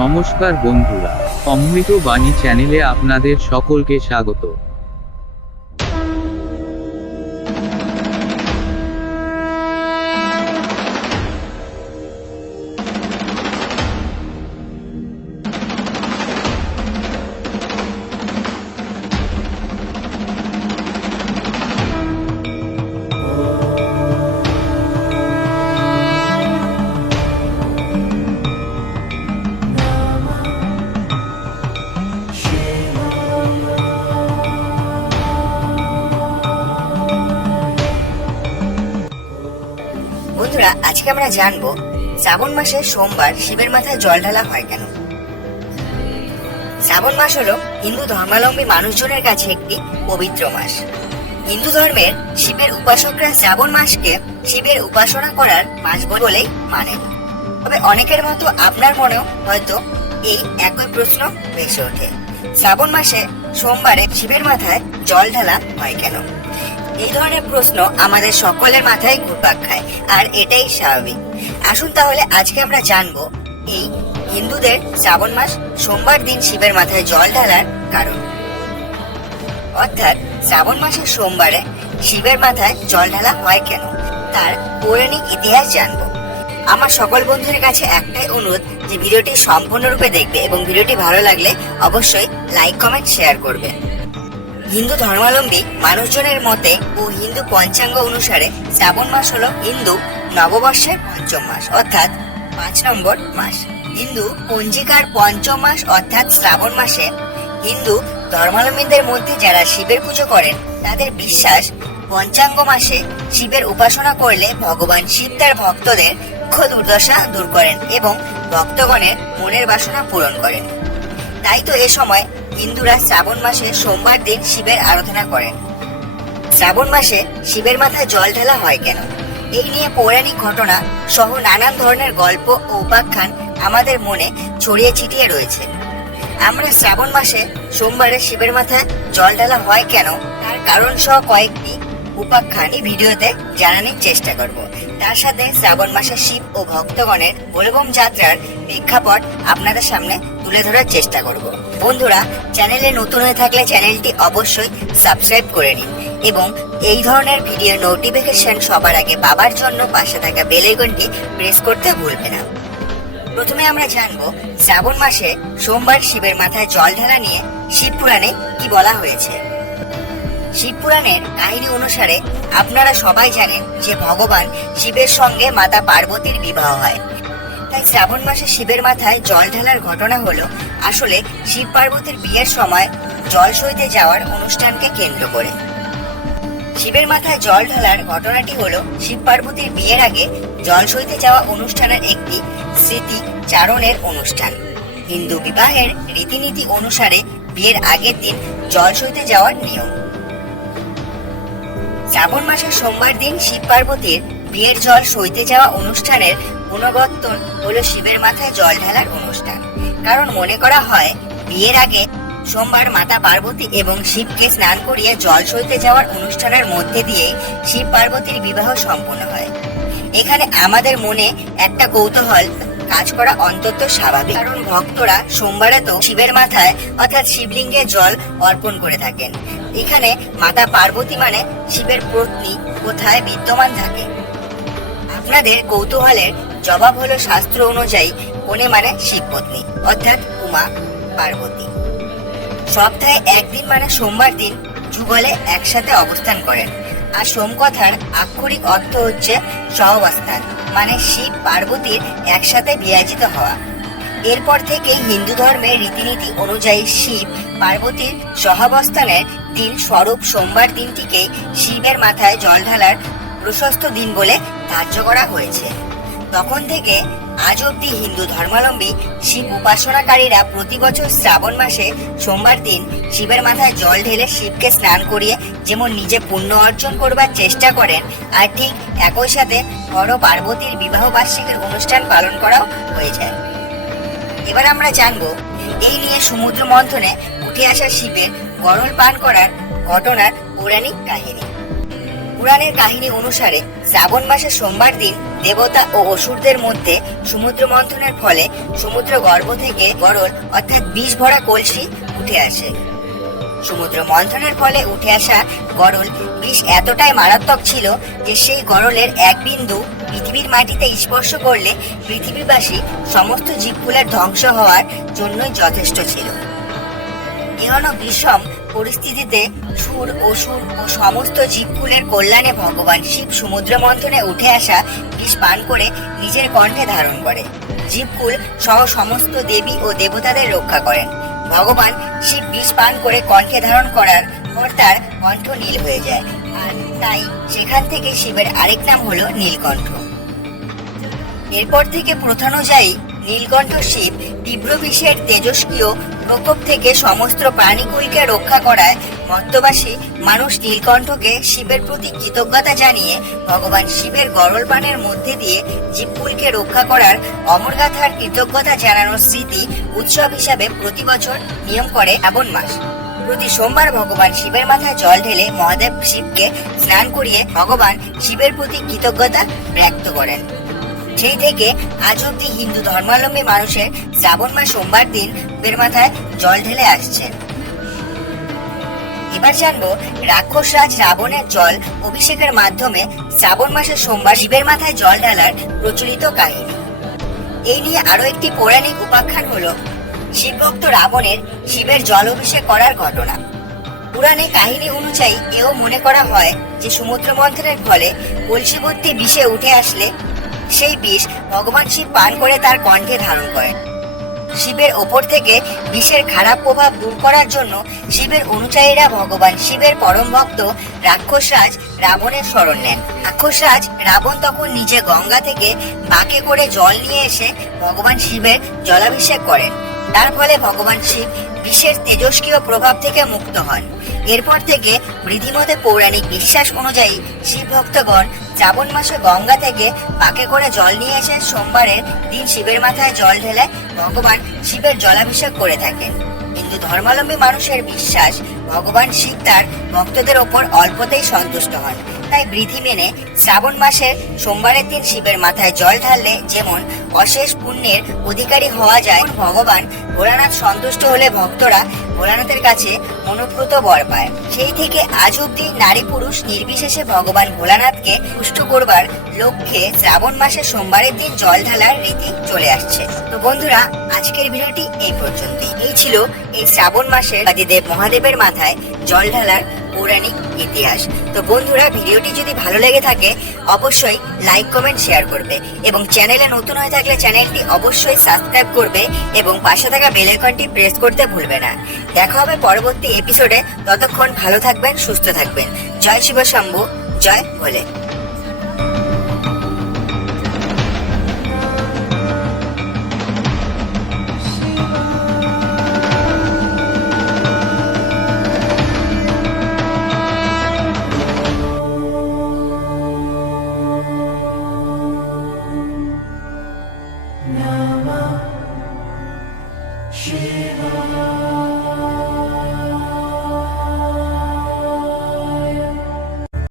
নমস্কার বন্ধুরা, অমৃত বাণী চ্যানেলে আপনাদের সকলকে স্বাগত। বন্ধুরা, আজকে আমরা জানবো শ্রাবণ মাসে সোমবার শিবের মাথায় জল ঢালা হয় কেন। শ্রাবণ মাস হলো হিন্দু ধর্মাবলম্বী মানুষজনের কাছে একটি পবিত্র মাস। হিন্দু ধর্মের শিবের উপাসকরা শ্রাবণ মাসকে শিবের উপাসনা করার মাস বলেই মানেন। তবে অনেকের মতো আপনার মনেও হয়তো এই একই প্রশ্ন ভেসে ওঠে, শ্রাবণ মাসে সোমবারে শিবের মাথায় জল ঢালা হয় কেন। এই ধরনের প্রশ্ন আমাদের সকলের মাথায় ঘুরপাক খায়, আর এটাই স্বাভাবিক। আসুন তাহলে আজকে আমরা জানবো এই হিন্দুদের শ্রাবণ মাস সোমবার দিন শিবের মাথায় জল ঢালার কারণ, অর্থাৎ শ্রাবণ মাসের সোমবারে শিবের মাথায় জল ঢালা হয় কেন, তার পৌরাণিক ইতিহাস জানবো। আমার সকল বন্ধুদের কাছে একটাই অনুরোধ যে ভিডিওটি সম্পূর্ণরূপে দেখবে এবং ভিডিওটি ভালো লাগলে অবশ্যই লাইক, কমেন্ট, শেয়ার করবে। হিন্দু ধর্মাবলম্বী মানুষজনের মতে ও হিন্দু পঞ্চাঙ্গ অনুসারে শ্রাবণ মাস হলো হিন্দু নববর্ষের পঞ্চম মাস, অর্থাৎ 5 নম্বর মাস। হিন্দু পঞ্জিকার পঞ্চম মাস অর্থাৎ শ্রাবণ মাসে হিন্দু ধর্মাবলম্বীদের মধ্যে যারা শিবের পুজো করেন তাদের বিশ্বাস, পঞ্চাঙ্গ মাসে শিবের উপাসনা করলে ভগবান শিব তার ভক্তদের দুঃখ দুর্দশা দূর করেন এবং ভক্তগণের মনের বাসনা পূরণ করেন। তাই তো এ সময় হিন্দুরা শ্রাবণ মাসে সোমবার দিন শিবের আরাধনা করেন। শ্রাবণ মাসে শিবের মাথায় জল ঢালা হয় কেন, এই নিয়ে পৌরাণিক ঘটনা সহ নানান ধরনের গল্প ও উপাখ্যান আমাদের মনে ছড়িয়ে ছিটিয়ে রয়েছে। আমরা শ্রাবণ মাসে সোমবারে শিবের মাথায় জল ঢালা হয় কেন তার কারণ সহ কয়েকটি উপাখ্যান এই ভিডিওতে জানানোর চেষ্টা করব। তার সাথে শ্রাবণ মাসে শিব ও ভক্তগণের বোলবম যাত্রার প্রেক্ষাপট আপনাদের সামনে তুলে ধরার চেষ্টা করব। বন্ধুরা, চ্যানেলে নতুন হয়ে থাকলে চ্যানেলটি অবশ্যই সাবস্ক্রাইব করে নিন এবং এই ধরনের ভিডিও নোটিফিকেশন সবার আগে পাওয়ার জন্য পাশে থাকা বেল আইকনটি প্রেস করতে ভুলবেন না। প্রথমে আমরা জানবো শ্রাবণ মাসে সোমবার শিবের মাথায় জল ঢালা নিয়ে শিব পুরাণে কি বলা হয়েছে। শিব পুরাণের কাহিনী অনুসারে আপনারা সবাই জানেন যে ভগবান শিবের সঙ্গে মাতা পার্বতীর বিবাহ হয়। তাই শ্রাবণ মাসে শিবের মাথায় জল ঢালার ঘটনা হলো আসলে শিব পার্বতীর বিয়ের সময় জল সইতে যাওয়ার অনুষ্ঠানকে কেন্দ্র করে। শিবের মাথায় জল ঢালার ঘটনাটি হলো শিব পার্বতীর বিয়ের আগে জল সইতে যাওয়া অনুষ্ঠানের একটি স্মৃতি চারণের অনুষ্ঠান। হিন্দু বিবাহের রীতিনীতি অনুসারে বিয়ের আগের দিন জল সইতে যাওয়ার নিয়ম। শ্রাবণ মাসের সোমবার দিন শিব পার্বতীর বিয়ের জল সইতে যাওয়া অনুষ্ঠানের পুনর্বর্তন হলো শিবের মাথায় জল ঢালার অনুষ্ঠান। কারণ মনে করা হয় বিয়ের আগে সোমবার মাতা পার্বতী এবং শিবকে স্নান করিয়ে জল সইতে যাওয়ার অনুষ্ঠানের মধ্যে দিয়ে শিব পার্বতীর বিবাহ সম্পন্ন হয়। এখানে আমাদের মনে একটা কৌতূহল কাজ করা অন্তত স্বাভাবিক, কারণ ভক্তরা সোমবারে তো শিবের মাথায় অর্থাৎ শিবলিঙ্গে জল অর্পণ করে থাকেন। এখানে মাতা পার্বতী মানে শিবের পত্নী কোথায় বিদ্যমান থাকে। আপনাদের কৌতূহলের জবাব হলো শাস্ত্র অনুযায়ী কোনে মানে শিব পত্নী অর্থাৎ উমা পার্বতী। সপ্তাহে একদিন মানে সোমবার দিন যুগলে একসাথে অবস্থান করেন। আর সোম কথার আক্ষরিক অর্থ হচ্ছে সহাবস্থান, মানে শিব পার্বতীর একসাথে বিরাজিত হওয়া। এরপর থেকে হিন্দু ধর্মের রীতিনীতি অনুযায়ী শিব পার্বতীর সহাবস্থানের দিন স্বরূপ সোমবার দিনটিকে শিবের মাথায় জল ঢালার প্রশস্ত দিন বলে ধার্য করা হয়েছে। তখন থেকে আজ অব্দি হিন্দু ধর্মাবলম্বী শিব উপাসনাকারীরা প্রতি বছর শ্রাবণ মাসে সোমবার দিন শিবের মাথায় জল ঢেলে শিবকে স্নান করিয়ে যেমন নিজে পুণ্য অর্জন করবার চেষ্টা করেন, আর ঠিক একই সাথে হর পার্বতীর বিবাহ বার্ষিকীর অনুষ্ঠান পালন করাও হয়ে যায়। এবার আমরা জানবো এই নিয়ে সমুদ্র মন্থনে উঠে আসা শিবের গরল পান করার ঘটনার পৌরাণিক কাহিনী। পুরাণের কাহিনী অনুসারে শ্রাবণ মাসের সোমবার দিন দেবতা ও অসুরদের মধ্যে সমুদ্র মন্থনের ফলে সমুদ্র গর্ভ থেকে গরল অর্থাৎ বিষ ভরা কলসি উঠে আসে। সমুদ্র মন্থনের ফলে উঠে আসা গরল বিষ এতটাই মারাত্মক ছিল যে সেই গরলের এক বিন্দু পৃথিবীর মাটিতে স্পর্শ করলে পৃথিবীবাসী সমস্ত জীবকুলের ধ্বংস হওয়ার জন্যই যথেষ্ট ছিল। এহেন বিষম পরিস্থিতিতে সুর অসুর ও সমস্ত জীবকুলের কল্যাণে ভগবান শিব সমুদ্র মন্থনে উঠে আসা বিষ পান করে নিজের কণ্ঠে ধারণ করে জীবকুল সহ সমস্ত দেবী ও দেবতাদের রক্ষা করেন। ভগবান শিব বিষ পান করে কণ্ঠে ধারণ করার পর তার কণ্ঠ নীল হয়ে যায়, আর তাই সেখান থেকে শিবের আরেক নাম হলো নীলকণ্ঠ। এরপর থেকে প্রথানুযায়ী নীলকণ্ঠ শিব তীব্র বিষের তেজস্ক্রিয় প্রকোপ থেকে সমস্ত প্রাণীকুলকে রক্ষা করায় মর্ত্যবাসী মানুষ নীলকণ্ঠকে শিবের প্রতি কৃতজ্ঞতা জানিয়ে ভগবান শিবের গরল পানের মধ্যে দিয়ে জীবকুলকে রক্ষা করার অমরগাথার কৃতজ্ঞতা জানানোর স্মৃতি উৎসব হিসাবে প্রতি বছর নিয়ম করে শ্রাবণ মাস। প্রতি সোমবার ভগবান শিবের মাথায় জল ঢেলে মহাদেব শিবকে স্নান করিয়ে ভগবান শিবের প্রতি কৃতজ্ঞতা ব্যক্ত করেন। সেই থেকে আজ অব্দি হিন্দু ধর্মাবলম্বী মানুষের শ্রাবণ মাস সোমবার দিন শিবের মাথায় জল ঢেলে আসছেন। এবার জানবো রাক্ষসরাজ রাবণের জল অভিষেকের মাধ্যমে শ্রাবণ মাসের সোমবার শিবের মাথায় জল ঢালার প্রচলিত কাহিনী। এই নিয়ে আরো একটি পৌরাণিক উপাখ্যান হলো শিবভক্ত রাবণের শিবের জল অভিষেক করার ঘটনা। পুরাণে কাহিনী অনুযায়ী এও মনে করা হয় যে সমুদ্র মন্থনের ফলে কলসিভর্তি বিষে উঠে আসলে সেই বিষ ভগবান শিব পান করে তার কণ্ঠে ধারণ করেন। শিবের ওপর থেকে বিষের খারাপ প্রভাব দূর করার জন্য শিবের অনুযায়ীরা ভগবান শিবের পরম ভক্ত রাক্ষসরাজ রাবণের শরণ নেন। রাক্ষসরাজ রাবণ তখন নিজে গঙ্গা থেকে বাঁকে করে জল নিয়ে এসে ভগবান শিবের জলাভিষেক করেন। তার ফলে ভগবান শিব বিষের তেজস্ক্রিয় প্রভাব থেকে মুক্ত হন। এরপর থেকে বৃদ্ধিমতে পৌরাণিক বিশ্বাস অনুযায়ী শিব ভক্তগণ শ্রাবণ মাসে গঙ্গা থেকে বাঁকে করে জল নিয়ে এসে সোমবারের দিন শিবের মাথায় জল ঢেলে ভগবান শিবের জলাভিষেক করে থাকেন। হিন্দু ধর্মাবলম্বী মানুষের বিশ্বাস ভগবান শিব তার ভক্তদের ওপর অল্পতেই সন্তুষ্ট হন। তাই বিধি মেনে শ্রাবণ মাসের সোমবারের দিন শিবের মাথায় জল ঢাললে যেমন অশেষ পুণ্যের অধিকারী হওয়া যায়, ভগবান ভোলানাথ সন্তুষ্ট হলে ভক্তরা ভোলানাথের কাছে মনোপ্রত বর পায়। সেই থেকে আজ অব্দি নারী পুরুষ নির্বিশেষে ভগবান ভোলানাথকে তুষ্ট করবার লক্ষ্যে শ্রাবণ মাসের সোমবারের দিন জল ঢালার রীতি চলে আসছে। তো বন্ধুরা, আজকের ভিডিওটি এই পর্যন্তই। এই ছিল এই শ্রাবণ মাসের আদিদেব মহাদেবের মাথায় জল ঢালার পৌরাণিক ইতিহাস। তো বন্ধুরা, ভিডিওটি যদি ভালো লেগে থাকে অবশ্যই লাইক কমেন্ট শেয়ার করবে এবং চ্যানেলে নতুন হয়ে থাকলে চ্যানেলটি অবশ্যই সাবস্ক্রাইব করবে এবং পাশে থাকা বেল আইকনটি প্রেস করতে ভুলবে না। দেখা হবে পরবর্তী এপিসোডে। ততক্ষণ ভালো থাকবেন, সুস্থ থাকবেন। জয় শিব শম্ভু, জয় ভোলে।